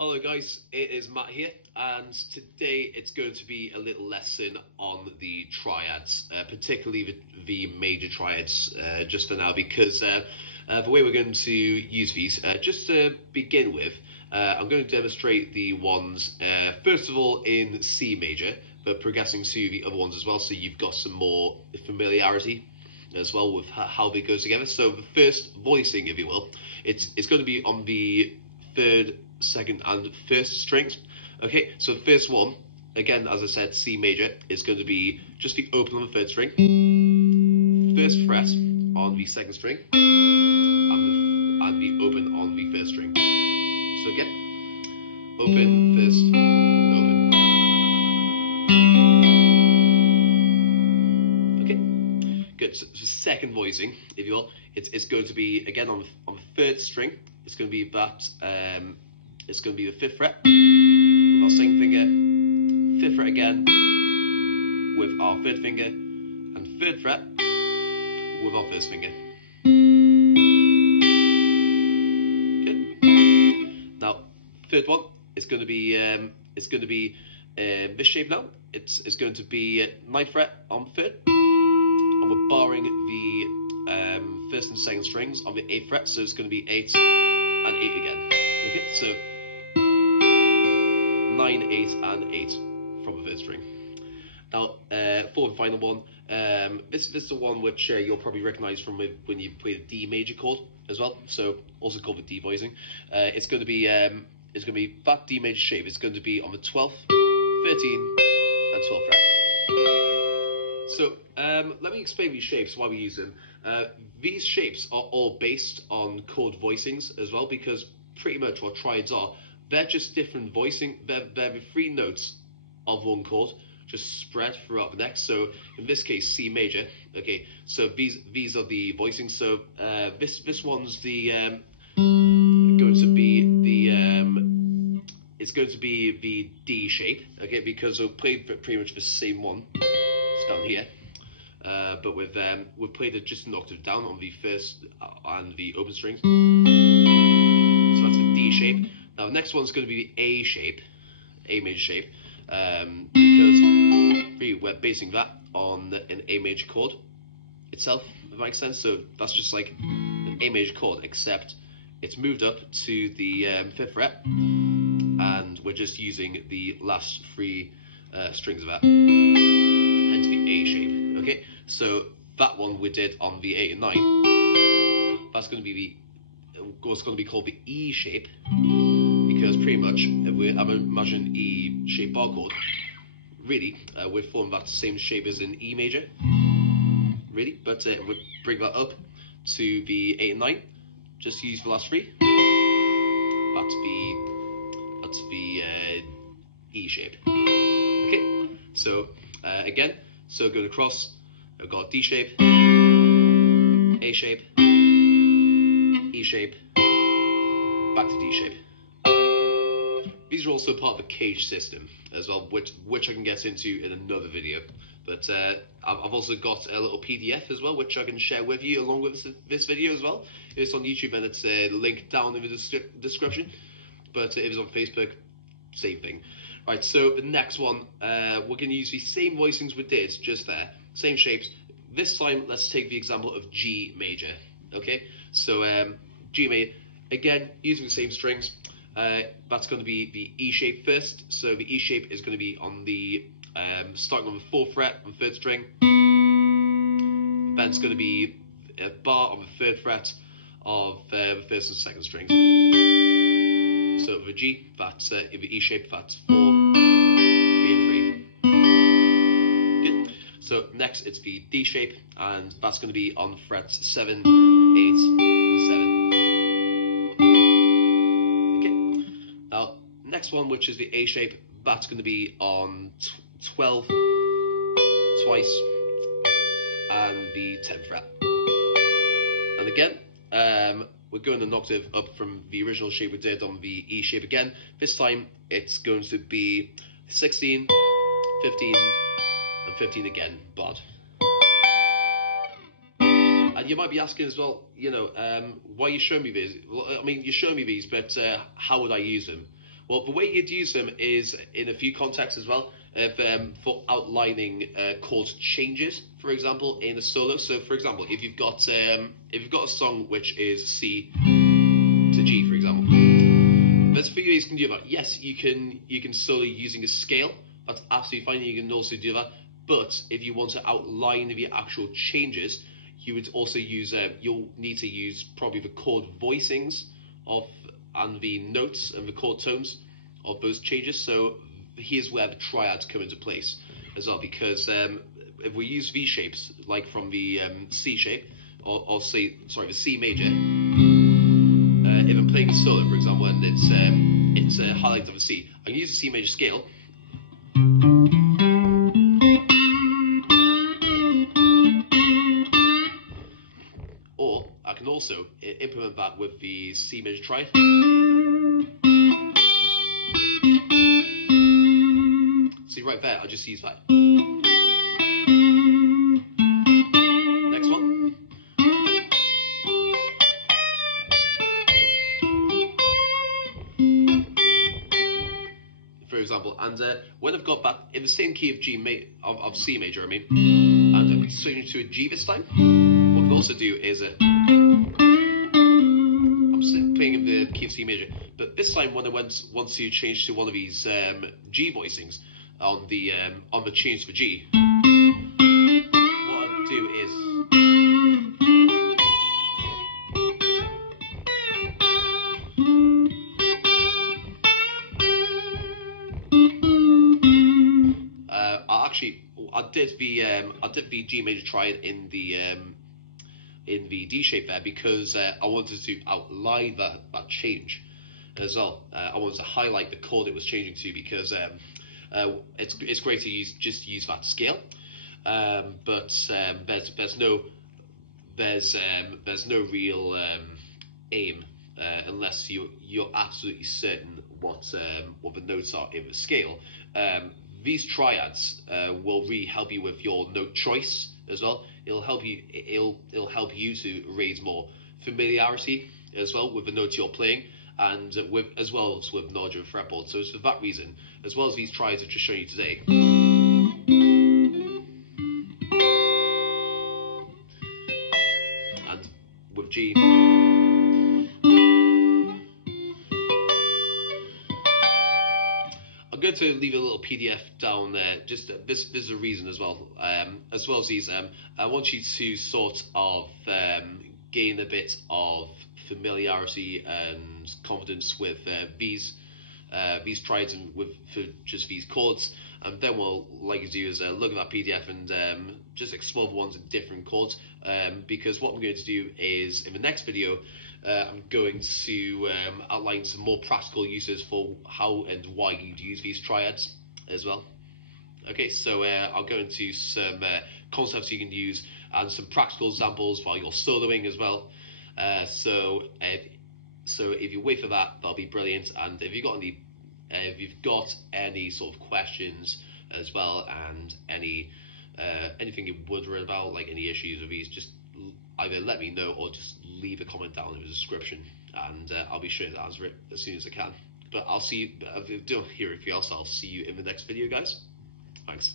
Hello guys, it is Matt here, and today it's going to be a little lesson on the triads, particularly the major triads, just for now, because the way we're going to use these, just to begin with, I'm going to demonstrate the ones, first of all in C major, but progressing to the other ones as well, so you've got some more familiarity as well with how they go together. So the first voicing, if you will, it's going to be on the third, second and first strings. Okay, so the first one, again, as I said, C major, is going to be just the open on the third string, first fret on the second string, and the open on the first string. So again, open, first, open. Okay, good. So the second voicing, if you will, it's going to be again on the third string. It's going to be that. It's going to be the fifth fret with our second finger, fifth fret again with our third finger, and third fret with our first finger. Good. Now, third one is going to be this shape now. It's going to be ninth fret on the third, and we're barring the first and second strings on the eighth fret, so it's going to be 8 and 8 again. Okay, so 9, 8, and 8 from the third string. Now, fourth and final one. This is the one which you'll probably recognise from when you play the D major chord as well. So also called the D voicing. It's going to be that D major shape. It's going to be on the 12th, 13, and 12th fret. So let me explain these shapes, why we use them. These shapes are all based on chord voicings as well, because pretty much what triads are, they're just different voicing. They're the three notes of one chord, just spread throughout the next. So in this case, C major. Okay, so these are the voicings. So this one's the it's going to be the D shape. Okay, because we've played pretty much the same one. It's down here. But we've played it just an octave down on the first and the open strings. So that's the D shape. Now the next one's going to be the A shape, A major shape, because we're basing that on an A major chord itself, if that makes sense. So that's just like an A major chord, except it's moved up to the fifth fret, and we're just using the last three strings of that, hence the A shape. Okay, so that one we did on the 8 and 9. That's going to be what's going to be called the E shape, because pretty much if we imagine E shape bar chord, really we're forming that same shape as in E major, really, but we bring that up to the 8 and 9. Just use the last three. That's the E shape. Okay, so again. So going across, I've got D shape, A shape, E shape, back to D shape. These are also part of the cage system as well, which I can get into in another video. But I've also got a little PDF as well, which I can share with you along with this video as well. If it's on YouTube, then it's linked down in the description. But if it's on Facebook, same thing. Right, so the next one, we're going to use the same voicings we did just there, same shapes. This time, let's take the example of G major. Okay, so G major, again, using the same strings. That's going to be the E shape first. So the E shape is going to be on the starting on the fourth fret on the third string. Then it's going to be a bar on the third fret of the first and second strings. So the G, that's in the E shape, that's 4, 3 and 3. Good. So next it's the D shape, and that's going to be on frets 7, 8, and 7. Okay. Now next one, which is the A shape, that's going to be on 12 twice, and the 10th fret. And again, we're going an octave up from the original shape we did on the E shape again. This time it's going to be 16, 15, and 15 again, barred. And you might be asking as well, you know, why are you showing me these? Well, I mean, you're showing me these, but how would I use them? Well, the way you'd use them is in a few contexts as well. For outlining chord changes, for example, in a solo. So, for example, if you've got a song which is C to G, for example, there's a few ways you can do that. Yes, you can solo using a scale. That's absolutely fine. You can also do that. But if you want to outline the actual changes, you would also use you'll need to use probably the chord voicings and the notes and the chord tones of those changes. So here's where the triads come into place as well, because if we use V shapes, like from the C shape, or say, sorry, the C major, if I'm playing a solo, for example, and it's a high length of a C, I can use the C major scale, or I can also implement that with the C major triad. See right there, I'll just use that. Next one. For example, and when I've got back in the same key of C major, and I'm switching to a G this time, what I can also do is I'm still playing in the key of C major, but this time when I want to change to one of these G voicings on the change for G, what I'll do is I did the G major triad in the D shape there because I wanted to outline that change as well. I wanted to highlight the chord it was changing to because it's great to use that scale, but there's no real aim unless you're absolutely certain what the notes are in the scale. These triads will really help you with your note choice as well. It'll help you to raise more familiarity as well with the notes you're playing, and as well as with knowledge of fretboard. So it's for that reason, as well as these triads I've just shown you today. And with G. I'm going to leave a little PDF down there. Just this is a reason as well. As well as these, I want you to sort of gain a bit of familiarity and confidence with these triads and for just these chords. And then what I'd like you to do is look at that PDF and just explore the ones in different chords. Because what I'm going to do is in the next video, I'm going to outline some more practical uses for how and why you'd use these triads as well. Okay, so I'll go into some concepts you can use and some practical examples while you're soloing as well. So if you wait for that, that'll be brilliant. And if you've got any sort of questions as well, and anything you're wondering about, like any issues with these, just either let me know or just leave a comment down in the description, and I'll be sure to answer it as soon as I can. But I'll see you, if you don't hear anything else, I'll see you in the next video, guys. Thanks.